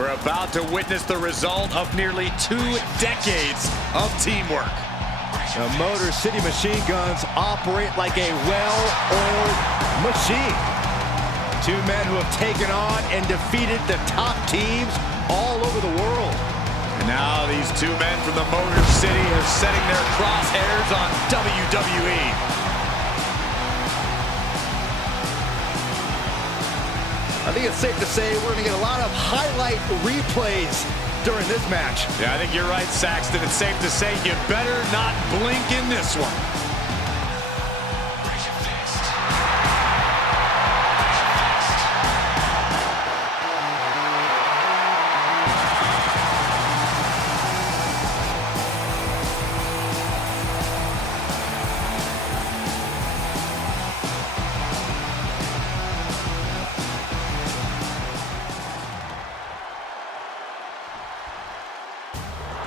We're about to witness the result of nearly 2 decades of teamwork. The Motor City Machine Guns operate like a well-oiled machine. 2 men who have taken on and defeated the top teams all over the world. And now these 2 men from the Motor City are setting their crosshairs on WWE. I think it's safe to say we're going to get a lot of highlight replays during this match. Yeah, I think you're right, Saxton. It's safe to say you better not blink in this one.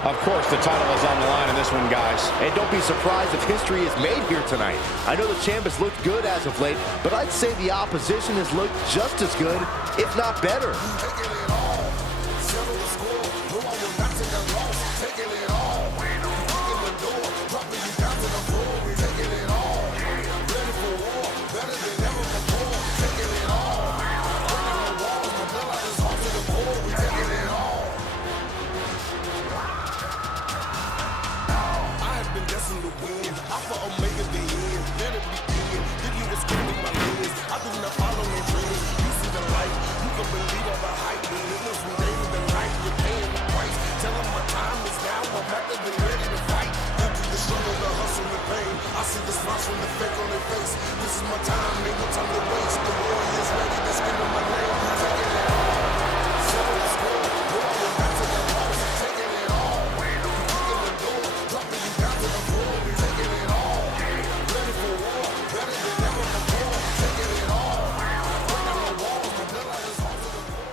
Of course, the title is on the line in this one, guys. And don't be surprised if history is made here tonight. I know the champ has looked good as of late, but I'd say the opposition has looked just as good, if not better. I see the smiles from the fake on their face. This is my time, ain't no time to waste. The warrior's ready to spin on my name. Taking it all. Settle the score. Go all the way back to the loss. Taking it all. You kicking the door. Dropping you down to the floor. We taking it all. Ready for war. Better than ever before. Taking it all. Breaking the walls. My bloodline is hard to the floor.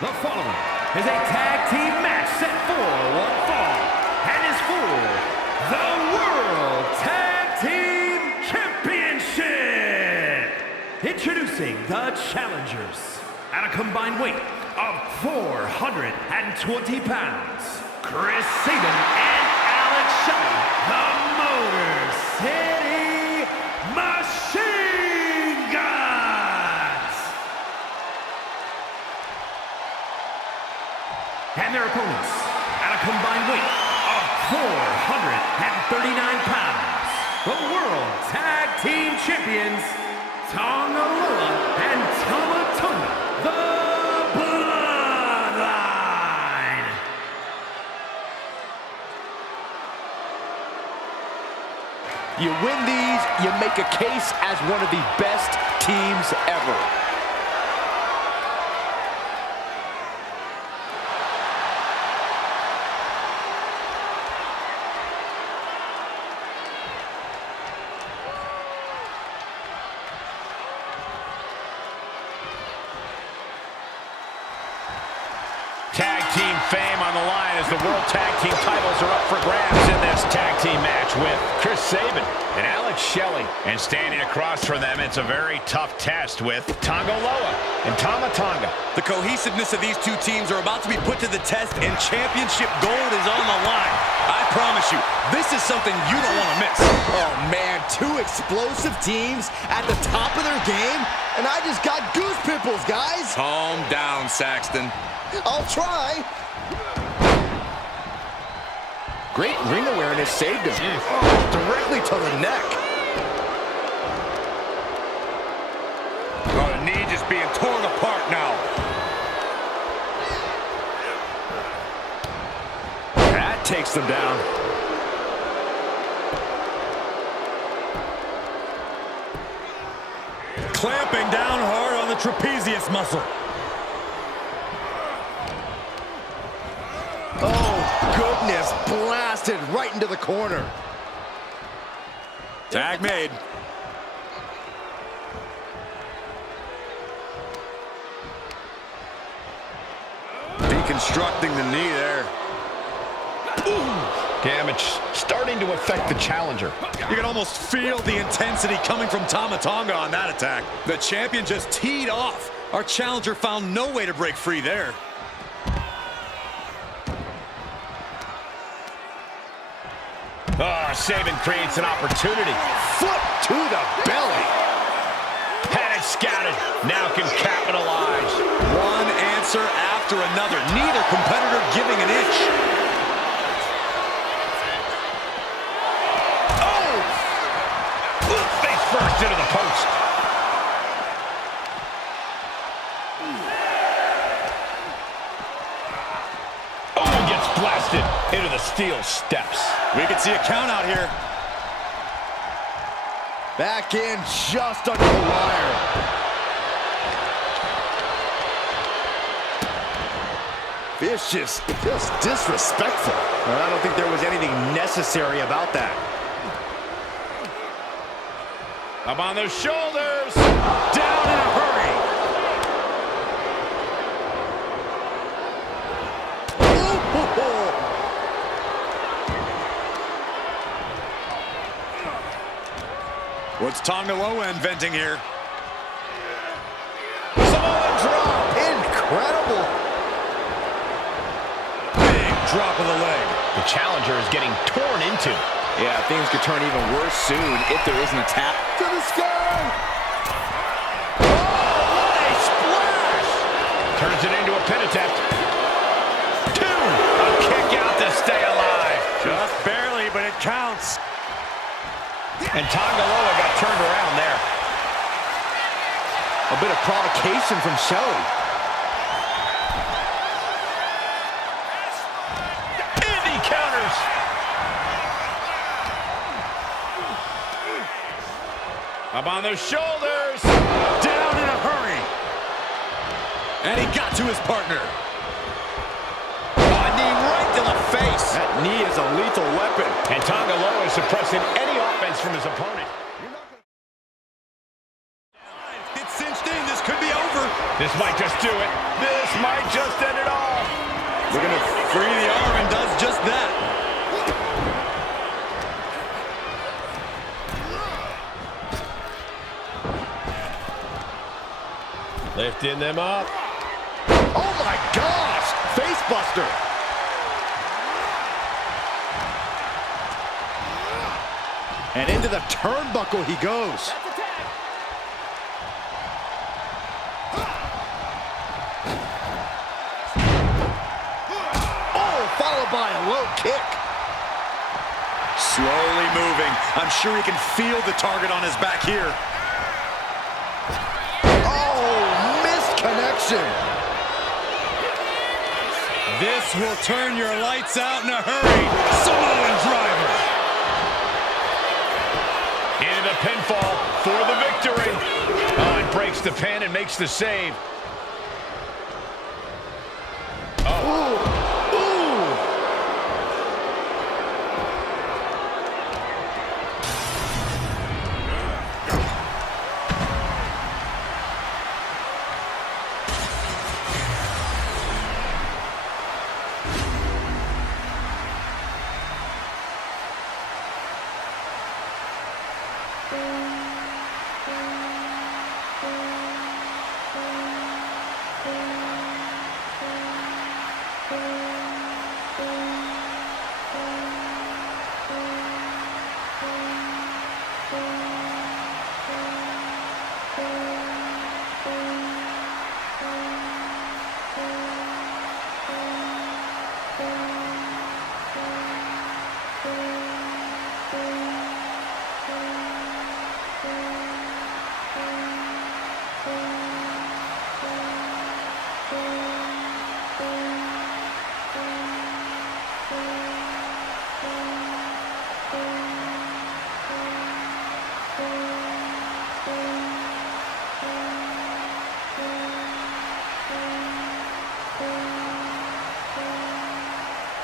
The following is a tag team match set for one fall and is for the World Tag Team Championship. Introducing the challengers at a combined weight of 420 pounds, Chris Sabin and Alex Shelley, the Motor City Machine Guns. And their opponents, at a combined weight of 439 pounds, the World Tag Team Champions, Tonga Loa and Tama Tonga, the Bloodline. You win these, you make a case as one of the best teams ever. Tag team fame on the line as the World Tag Team titles are up for grabs in this tag team match with Chris Sabin and Alex Shelley. And standing across from them, it's a very tough test with Tonga Loa and Tama Tonga. The cohesiveness of these 2 teams are about to be put to the test, and championship gold is on the line. I promise you, this is something you don't want to miss. Oh man, 2 explosive teams at the top of their game, and I just got goose pimples, guys. Calm down, Saxton. I'll try. Great ring awareness saved him. Directly to the neck. Oh, the knee just being torn apart now. That takes them down. Clamping down hard on the trapezius muscle. Oh, goodness. Blasted right into the corner. Tag made. constructing the knee there. Damage starting to affect the challenger. You can almost feel the intensity coming from Tama Tonga on that attack. The champion just teed off. Our challenger found no way to break free there. Oh, Sabin creates an opportunity. Foot to the belly. Had it scouted. Now can capitalize. One answer after another. Neither competitor giving an inch. Oh! Face first into the post. Oh, gets blasted into the steel steps. We could see a count out here. Back in just under the wire. Vicious, just disrespectful. Well, I don't think there was anything necessary about that. Up on those shoulders. Down in a hurry. What's Tonga Loa inventing here? Samoan drop. Incredible. Big drop of the leg. The challenger is getting torn into. Yeah, things could turn even worse soon if there isn't a tap to the sky. Oh, what a splash! Turns it into a pin attempt. Two! A kick out to stay alive. Just barely, but it counts. And Tonga Loa got turned around there. A bit of provocation from Shelley. And he counters. Up on those shoulders. Down in a hurry. And he got to his partner. A knee right to the face. That knee is a lethal weapon. And Tonga Loa is suppressing any offense from his opponent. It's cinched in. This could be over. This might just do it. This might just end it all. Looking to free the arm and does just that. Lifting them up. Oh my gosh! Face buster. And into the turnbuckle he goes. Oh, followed by a low kick. Slowly moving. I'm sure he can feel the target on his back here. Oh, missed connection. This will turn your lights out in a hurry. Samoan driver. Into the pinfall for the victory. Oh, it breaks the pin and makes the save.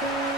Thank you.